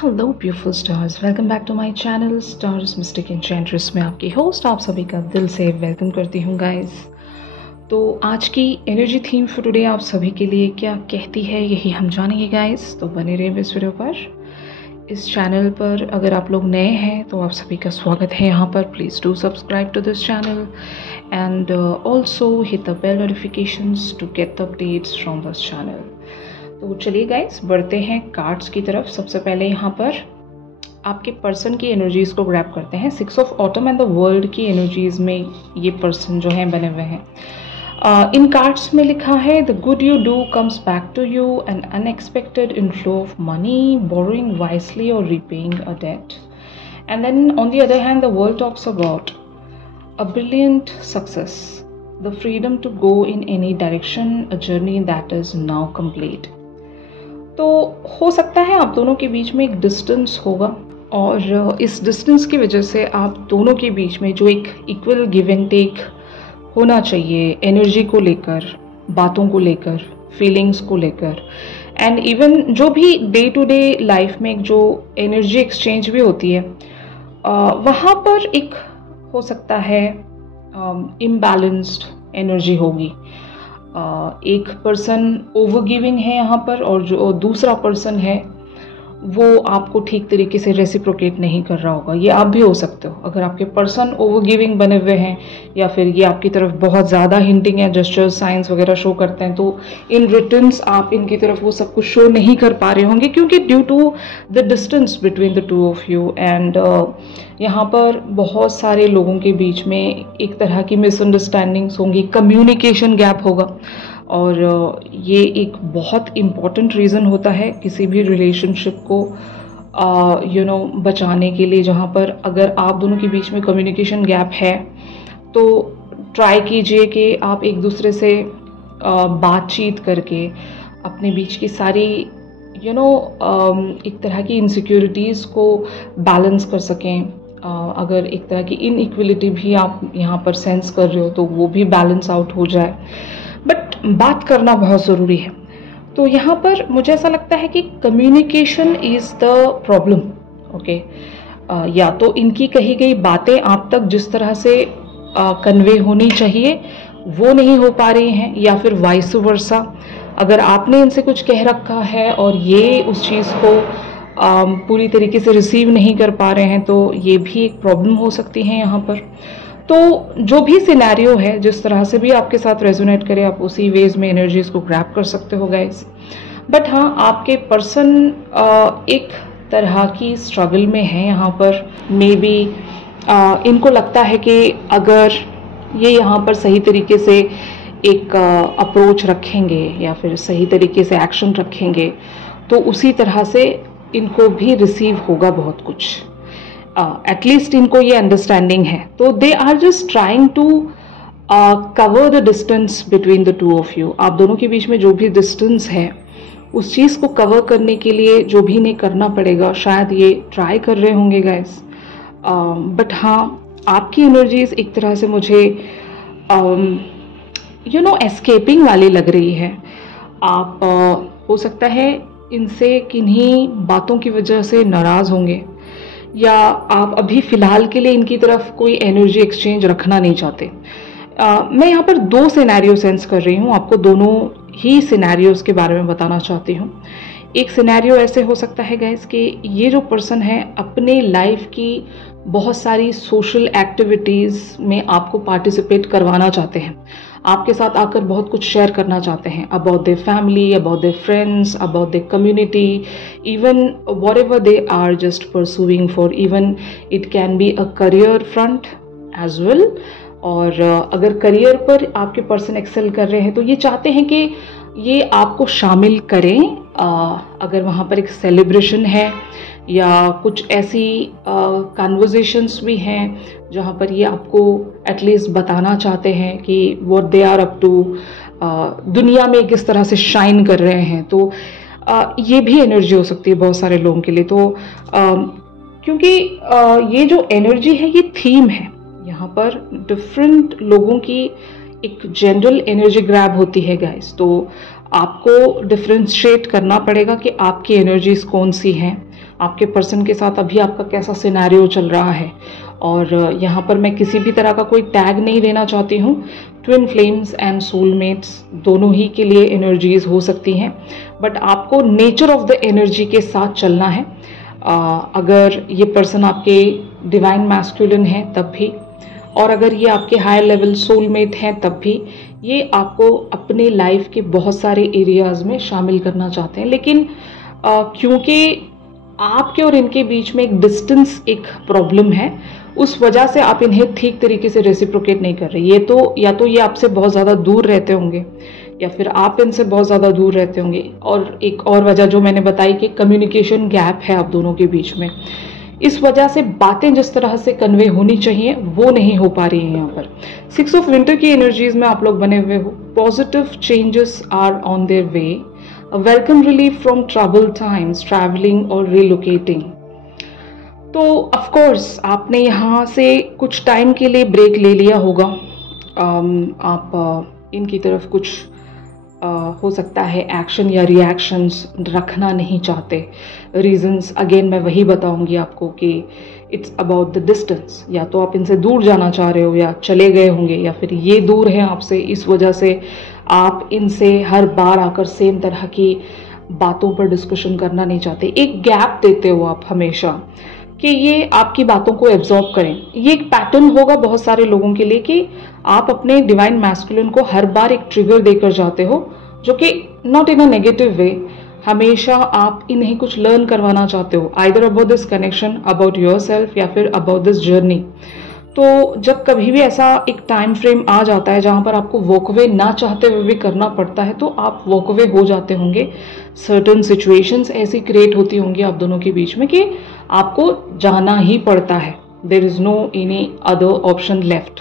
Hello beautiful stars, welcome back to my channel stars mystic enchantress में आपकी host आप सभी का दिल से वेलकम करती हूँ गाइस। तो आज की एनर्जी थीम फॉर टुडे आप सभी के लिए क्या कहती है यही हम जानेंगे गाइस। तो बने रहिए इस वीडियो पर। इस चैनल पर अगर आप लोग नए हैं तो आप सभी का स्वागत है यहाँ पर। Please do subscribe to this channel and also hit the bell notifications to get the updates from this channel. तो चलिए गाइस बढ़ते हैं कार्ड्स की तरफ। सबसे पहले यहाँ पर आपके पर्सन की एनर्जीज़ को ग्रैब करते हैं। 6 of autumn and the world की एनर्जीज़ में ये पर्सन जो हैं बने हुए हैं। इन कार्ड्स में लिखा है the good you do comes back to you, an unexpected inflow of money, borrowing wisely और repaying a debt. And then on the other hand the world talks about a brilliant success, the freedom to go in any direction, a journey that is now complete. तो हो सकता है आप दोनों के बीच में एक डिस्टेंस होगा और इस डिस्टेंस की वजह से आप दोनों के बीच में जो एक इक्वल गिव एंड टेक होना चाहिए एनर्जी को लेकर, बातों को लेकर, फीलिंग्स को लेकर एंड इवन जो भी डे टू डे लाइफ में जो एनर्जी एक्सचेंज भी होती है वहाँ पर एक हो सकता है इम्बैलेंस्ड एनर्जी होगी। एक पर्सन ओवर गिविंग है यहाँ पर और जो दूसरा पर्सन है वो आपको ठीक तरीके से रेसिप्रोकेट नहीं कर रहा होगा। ये आप भी हो सकते हो अगर आपके पर्सन ओवर गिविंग बने हुए हैं या फिर ये आपकी तरफ बहुत ज़्यादा हिंटिंग या जेस्चर्स साइंस वगैरह शो करते हैं तो इन रिटर्न्स आप इनकी तरफ वो सब कुछ शो नहीं कर पा रहे होंगे क्योंकि due to the distance between the two of you and यहाँ पर बहुत सारे लोगों के बीच में एक तरह की मिसअंडरस्टैंडिंग्स होंगी, कम्युनिकेशन गैप होगा और ये एक बहुत इम्पॉर्टेंट रीज़न होता है किसी भी रिलेशनशिप को बचाने के लिए। जहाँ पर अगर आप दोनों के बीच में कम्युनिकेशन गैप है तो ट्राई कीजिए कि आप एक दूसरे से बातचीत करके अपने बीच की सारी एक तरह की इनसिक्योरिटीज़ को बैलेंस कर सकें। अगर एक तरह की इनइक्वलिटी भी आप यहाँ पर सेंस कर रहे हो तो वो भी बैलेंस आउट हो जाए, बट बात करना बहुत ज़रूरी है। तो यहाँ पर मुझे ऐसा लगता है कि communication is the problem. Okay, या तो इनकी कही गई बातें आप तक जिस तरह से कन्वे होनी चाहिए वो नहीं हो पा रही हैं या फिर वाइस वर्सा। अगर आपने इनसे कुछ कह रखा है और ये उस चीज़ को पूरी तरीके से रिसीव नहीं कर पा रहे हैं तो ये भी एक प्रॉब्लम हो सकती है यहाँ पर। तो जो भी सिनेरियो है जिस तरह से भी आपके साथ रेजोनेट करे आप उसी वेज में एनर्जीज को ग्रैब कर सकते हो गाइस। बट हाँ, आपके पर्सन एक तरह की स्ट्रगल में है यहाँ पर। मे बी इनको लगता है कि अगर ये यहाँ पर सही तरीके से एक अप्रोच रखेंगे या फिर सही तरीके से एक्शन रखेंगे तो उसी तरह से इनको भी रिसीव होगा बहुत कुछ। एटलीस्ट इनको ये अंडरस्टैंडिंग है। तो they are just trying to cover the distance between the two of you. आप दोनों के बीच में जो भी डिस्टेंस है उस चीज़ को कवर करने के लिए जो भी इन्हें करना पड़ेगा शायद ये ट्राई कर रहे होंगे गाइस। बट हाँ, आपकी एनर्जीज एक तरह से मुझे एस्केपिंग वाली लग रही है। आप हो सकता है इनसे किन्हीं बातों की वजह से नाराज़ होंगे या आप अभी फ़िलहाल के लिए इनकी तरफ कोई एनर्जी एक्सचेंज रखना नहीं चाहते। मैं यहाँ पर 2 सिनेरियो सेंस कर रही हूँ, आपको दोनों ही सिनेरियोज़ के बारे में बताना चाहती हूँ। एक सिनेरियो ऐसे हो सकता है गाइस कि ये जो पर्सन है अपने लाइफ की बहुत सारी सोशल एक्टिविटीज़ में आपको पार्टिसिपेट करवाना चाहते हैं, आपके साथ आकर बहुत कुछ शेयर करना चाहते हैं about their family, about their friends, about their community, even whatever they are just pursuing for. Even it can be a career front as well. और अगर करियर पर आपके पर्सन एक्सेल कर रहे हैं तो ये चाहते हैं कि ये आपको शामिल करें। अगर वहाँ पर एक सेलिब्रेशन है या कुछ ऐसी कन्वर्सेशंस भी हैं जहाँ पर ये आपको एटलीस्ट बताना चाहते हैं कि what they are up to, दुनिया में किस तरह से शाइन कर रहे हैं। तो ये भी एनर्जी हो सकती है बहुत सारे लोगों के लिए। तो क्योंकि ये जो एनर्जी है ये थीम है, यहाँ पर डिफरेंट लोगों की एक जनरल एनर्जी ग्रैब होती है गाइस। तो आपको डिफ्रेंशिएट करना पड़ेगा कि आपकी एनर्जीज कौन सी हैं। आपके पर्सन के साथ अभी आपका कैसा सिनेरियो चल रहा है। और यहाँ पर मैं किसी भी तरह का कोई टैग नहीं देना चाहती हूँ। ट्विन फ्लेम्स एंड सोलमेट्स दोनों ही के लिए एनर्जीज हो सकती हैं, बट आपको नेचर ऑफ द एनर्जी के साथ चलना है। अगर ये पर्सन आपके डिवाइन मैस्कुलिन है तब भी, और अगर ये आपके हायर लेवल सोलमेट हैं तब भी, ये आपको अपने लाइफ के बहुत सारे एरियाज में शामिल करना चाहते हैं। लेकिन क्योंकि आपके और इनके बीच में एक डिस्टेंस एक प्रॉब्लम है, उस वजह से आप इन्हें ठीक तरीके से रेसिप्रोकेट नहीं कर रहे। ये तो या तो ये आपसे बहुत ज़्यादा दूर रहते होंगे या फिर आप इनसे बहुत ज़्यादा दूर रहते होंगे। और एक और वजह जो मैंने बताई कि कम्युनिकेशन गैप है आप दोनों के बीच में, इस वजह से बातें जिस तरह से कन्वे होनी चाहिए वो नहीं हो पा रही है। यहाँ पर 6 ऑफ विंटर की एनर्जीज में आप लोग बने हुए हो। Positive changes are on their way, a welcome relief from trouble times, travelling और रिलोकेटिंग। तो ऑफ कोर्स आपने यहाँ से कुछ टाइम के लिए ब्रेक ले लिया होगा। आप इनकी तरफ कुछ हो सकता है एक्शन या रिएक्शंस रखना नहीं चाहते। रीजंस अगेन मैं वही बताऊंगी आपको कि इट्स अबाउट द डिस्टेंस। या तो आप इनसे दूर जाना चाह रहे हो या चले गए होंगे, या फिर ये दूर है आपसे, इस वजह से आप इनसे हर बार आकर सेम तरह की बातों पर डिस्कशन करना नहीं चाहते। एक गैप देते हो आप हमेशा कि ये आपकी बातों को एब्जॉर्ब करें। ये एक पैटर्न होगा बहुत सारे लोगों के लिए कि आप अपने डिवाइन मैस्कुलिन को हर बार एक ट्रिगर देकर जाते हो, जो कि not in a negative way. हमेशा आप इन्हें कुछ लर्न करवाना चाहते हो, either about this connection, about yourself, या फिर अबाउट दिस जर्नी। तो जब कभी भी ऐसा एक टाइम फ्रेम आ जाता है जहां पर आपको वॉकअवे ना चाहते हुए भी करना पड़ता है, तो आप वॉकअवे हो जाते होंगे। सर्टन सिचुएशंस ऐसी क्रिएट होती होंगी आप दोनों के बीच में कि आपको जाना ही पड़ता है। There is no any other option left.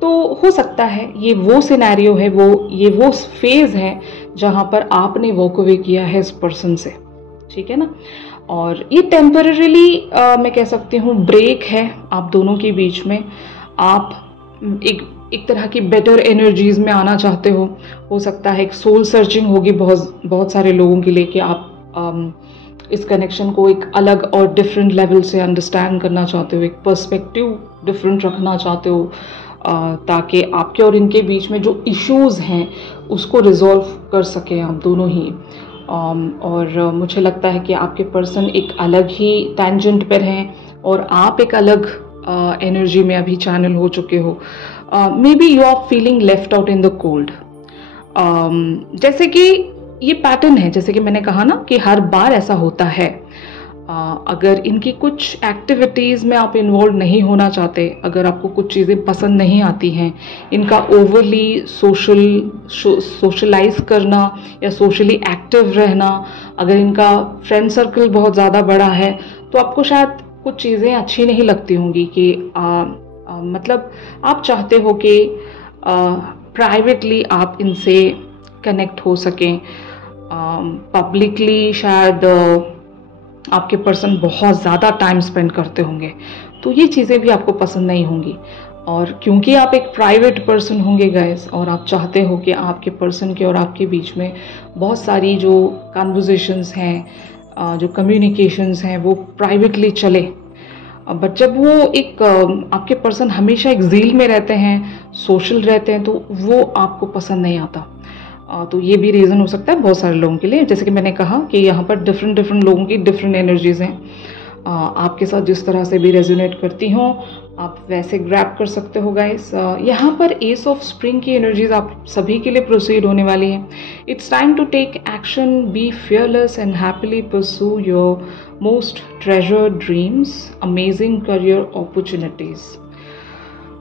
तो हो सकता है ये वो सिनेरियो है, ये वो फेज है जहां पर आपने वॉकअवे किया है इस पर्सन से, ठीक है ना। और ये टेम्पररीली मैं कह सकती हूँ ब्रेक है आप दोनों के बीच में। आप एक तरह की बेटर एनर्जीज में आना चाहते हो सकता है एक सोल सर्चिंग होगी बहुत सारे लोगों के लिए कि आप इस कनेक्शन को एक अलग और डिफरेंट लेवल से अंडरस्टैंड करना चाहते हो, एक पर्सपेक्टिव डिफरेंट रखना चाहते हो, ताकि आपके और इनके बीच में जो इश्यूज हैं उसको रिजॉल्व कर सकें आप दोनों ही। और मुझे लगता है कि आपके पर्सन एक अलग ही टेंजेंट पर हैं और आप एक अलग एनर्जी में अभी चैनल हो चुके हो। Maybe you are feeling left out in the cold. जैसे कि ये पैटर्न है, जैसे कि मैंने कहा ना कि हर बार ऐसा होता है। अगर इनकी कुछ एक्टिविटीज़ में आप इन्वॉल्व नहीं होना चाहते, अगर आपको कुछ चीज़ें पसंद नहीं आती हैं, इनका ओवरली सोशलाइज करना या सोशली एक्टिव रहना, अगर इनका फ्रेंड सर्कल बहुत ज़्यादा बड़ा है, तो आपको शायद कुछ चीज़ें अच्छी नहीं लगती होंगी कि मतलब आप चाहते हो कि प्राइवेटली आप इनसे कनेक्ट हो सकें। पब्लिकली शायद आपके पर्सन बहुत ज़्यादा टाइम स्पेंड करते होंगे, तो ये चीज़ें भी आपको पसंद नहीं होंगी। और क्योंकि आप एक प्राइवेट पर्सन होंगे गाइस, और आप चाहते हो कि आपके पर्सन के और आपके बीच में बहुत सारी जो कन्वर्सेशंस हैं, जो कम्युनिकेशंस हैं, वो प्राइवेटली चले। बट जब वो एक आपके पर्सन हमेशा एक ज़ील में रहते हैं, सोशल रहते हैं, तो वो आपको पसंद नहीं आता। तो ये भी रीज़न हो सकता है बहुत सारे लोगों के लिए। जैसे कि मैंने कहा कि यहाँ पर डिफरेंट लोगों की डिफरेंट एनर्जीज़ हैं। आपके साथ जिस तरह से भी रेजोनेट करती हों आप वैसे ग्रैब कर सकते हो गाइस। यहाँ पर एस ऑफ स्प्रिंग की एनर्जीज आप सभी के लिए प्रोसीड होने वाली हैं। It's time to take action, be fearless and happily pursue your most treasured dreams, amazing career opportunities.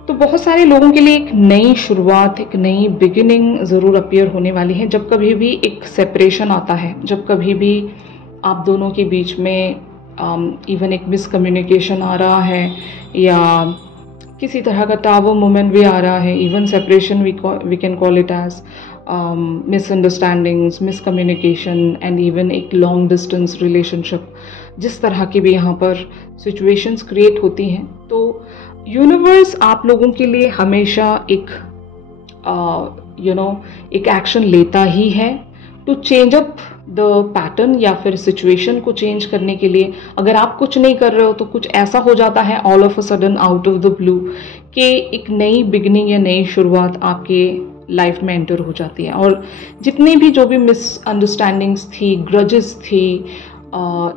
तो बहुत सारे लोगों के लिए एक नई शुरुआत, एक नई बिगिनिंग ज़रूर अपीयर होने वाली है। जब कभी भी एक सेपरेशन आता है, जब कभी भी आप दोनों के बीच में इवन एक मिसकम्युनिकेशन आ रहा है या किसी तरह का टावर मोमेंट भी आ रहा है, even separation we can call it as misunderstandings, miscommunication and even एक लॉन्ग डिस्टेंस रिलेशनशिप, जिस तरह की भी यहाँ पर सिचुएशंस क्रिएट होती हैं, तो यूनिवर्स आप लोगों के लिए हमेशा एक एक एक्शन लेता ही है। To change up the pattern या फिर सिचुएशन को चेंज करने के लिए अगर आप कुछ नहीं कर रहे हो तो कुछ ऐसा हो जाता है all of a sudden out of the blue कि एक नई बिगनिंग या नई शुरुआत आपके लाइफ में एंटर हो जाती है। और जितनी भी जो भी मिसअंडरस्टैंडिंग्स थी, ग्रजेस थी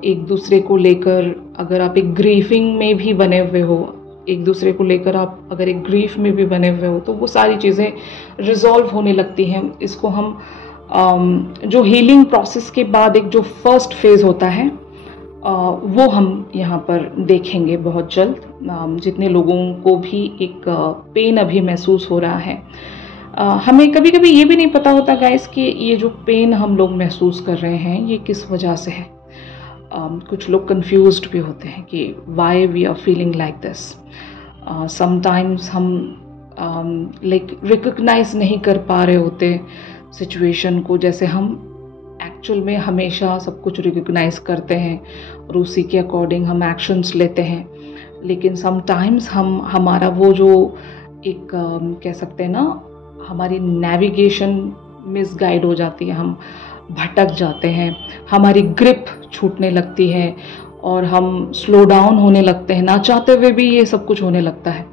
एक दूसरे को लेकर, अगर आप एक ग्रीफिंग में भी बने हुए हो, एक दूसरे को लेकर आप अगर एक ग्रीफ में भी बने हुए हो, तो वो सारी चीज़ें रिजॉल्व होने लगती हैं। इसको हम जो हीलिंग प्रोसेस के बाद एक जो फर्स्ट फेज होता है वो हम यहाँ पर देखेंगे बहुत जल्द। जितने लोगों को भी एक पेन अभी महसूस हो रहा है, हमें कभी कभी ये भी नहीं पता होता गाइस कि ये जो पेन हम लोग महसूस कर रहे हैं ये किस वजह से है। कुछ लोग कंफ्यूज्ड भी होते हैं कि why we are feeling like this. Sometimes हम लाइक रिकग्नाइज नहीं कर पा रहे होते सिचुएशन को, जैसे हम एक्चुअल में हमेशा सब कुछ रिकग्नाइज करते हैं और उसी के अकॉर्डिंग हम एक्शंस लेते हैं। लेकिन समटाइम्स हमारा वो जो एक कह सकते हैं ना, हमारी नेविगेशन मिसगाइड हो जाती है, हम भटक जाते हैं, हमारी ग्रिप छूटने लगती है और हम स्लो डाउन होने लगते हैं, ना चाहते हुए भी ये सब कुछ होने लगता है।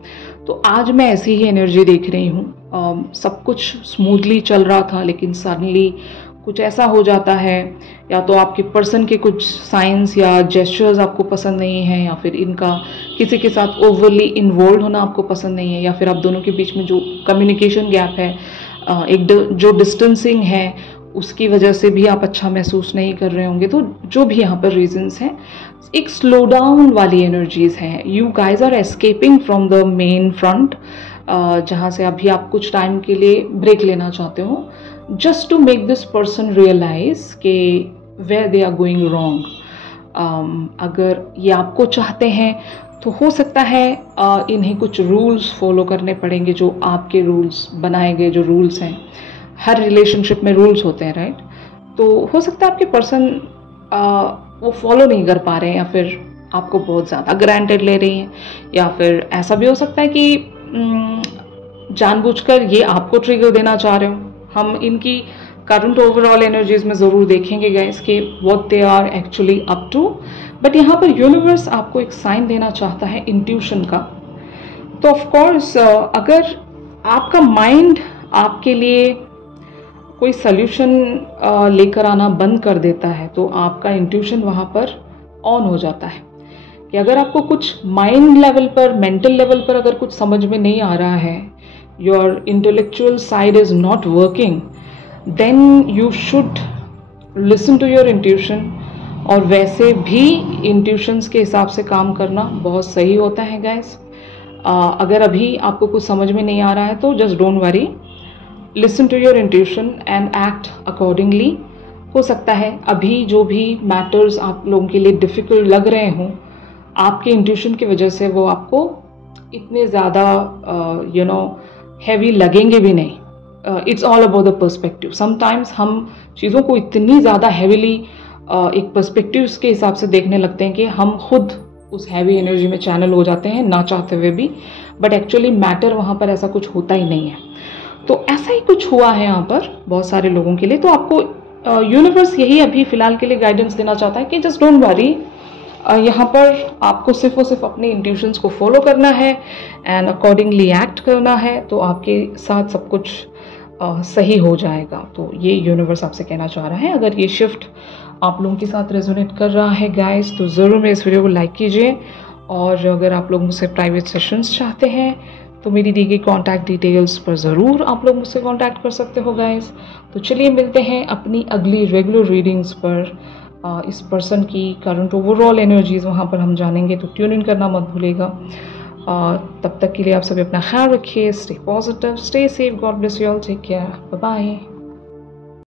तो आज मैं ऐसी ही एनर्जी देख रही हूँ। सब कुछ स्मूथली चल रहा था लेकिन सडनली कुछ ऐसा हो जाता है, या तो आपके पर्सन के कुछ साइंस या जेस्चर्स आपको पसंद नहीं है, या फिर इनका किसी के साथ ओवरली इन्वॉल्व होना आपको पसंद नहीं है, या फिर आप दोनों के बीच में जो कम्युनिकेशन गैप है, एक जो डिस्टेंसिंग है, उसकी वजह से भी आप अच्छा महसूस नहीं कर रहे होंगे। तो जो भी यहाँ पर रीजंस हैं, एक स्लो डाउन वाली एनर्जीज हैं। You guys are escaping from the main front, जहाँ से अभी आप कुछ टाइम के लिए ब्रेक लेना चाहते हो, just to make this person realise के where they are going wrong. अगर ये आपको चाहते हैं तो हो सकता है इन्हें कुछ रूल्स फॉलो करने पड़ेंगे, जो आपके रूल्स बनाए गए जो रूल्स हैं। हर रिलेशनशिप में रूल्स होते हैं, राइट? तो हो सकता है आपके पर्सन वो फॉलो नहीं कर पा रहे हैं, या फिर आपको बहुत ज़्यादा ग्रांटेड ले रही हैं, या फिर ऐसा भी हो सकता है कि जानबूझकर ये आपको ट्रिगर देना चाह रहे हो। हम इनकी करंट ओवरऑल एनर्जीज में ज़रूर देखेंगे गाइस कि what they are actually up to. But यहाँ पर यूनिवर्स आपको एक साइन देना चाहता है इंट्यूशन का। तो ऑफ कोर्स अगर आपका माइंड आपके लिए कोई सल्यूशन लेकर आना बंद कर देता है, तो आपका इंट्यूशन वहाँ पर ऑन हो जाता है कि अगर आपको कुछ माइंड लेवल पर, मेंटल लेवल पर अगर कुछ समझ में नहीं आ रहा है, your intellectual side is not working, then you should listen to your intuition. और वैसे भी इंट्यूशंस के हिसाब से काम करना बहुत सही होता है गाइस। अगर अभी आपको कुछ समझ में नहीं आ रहा है तो just don't worry, listen to your intuition and act accordingly. हो सकता है अभी जो भी मैटर्स आप लोगों के लिए डिफ़िकल्ट लग रहे हों, आपके इंट्यूशन की वजह से वो आपको इतने ज़्यादा हैवी लगेंगे भी नहीं। It's all about the perspective. Sometimes हम चीज़ों को इतनी ज़्यादा हैवीली एक पर्सपेक्टिव्स के हिसाब से देखने लगते हैं कि हम खुद उस हैवी एनर्जी में चैनल हो जाते हैं, ना चाहते हुए भी। बट एक्चुअली मैटर वहाँ पर ऐसा कुछ होता ही नहीं है। तो ऐसा ही कुछ हुआ है यहाँ पर बहुत सारे लोगों के लिए। तो आपको यूनिवर्स यही अभी फ़िलहाल के लिए गाइडेंस देना चाहता है कि जस्ट डोंट वरी, यहाँ पर आपको सिर्फ और सिर्फ अपने इंट्यूशंस को फॉलो करना है एंड अकॉर्डिंगली एक्ट करना है, तो आपके साथ सब कुछ सही हो जाएगा। तो ये यूनिवर्स आपसे कहना चाह रहा है। अगर ये शिफ्ट आप लोगों के साथ रेजोनेट कर रहा है गाइस, तो ज़रूर मेरे इस वीडियो को लाइक कीजिए। और अगर आप लोग मुझसे प्राइवेट सेशंस चाहते हैं तो मेरी दी गई कॉन्टैक्ट डिटेल्स पर ज़रूर आप लोग मुझसे कॉन्टैक्ट कर सकते हो गाइस। तो चलिए मिलते हैं अपनी अगली रेगुलर रीडिंग्स पर। इस पर्सन की करंट ओवरऑल एनर्जीज वहाँ पर हम जानेंगे, तो ट्यून इन करना मत भूलिएगा। तब तक के लिए आप सभी अपना ख्याल रखिए, stay positive, stay safe, God bless you all, take care, bye bye.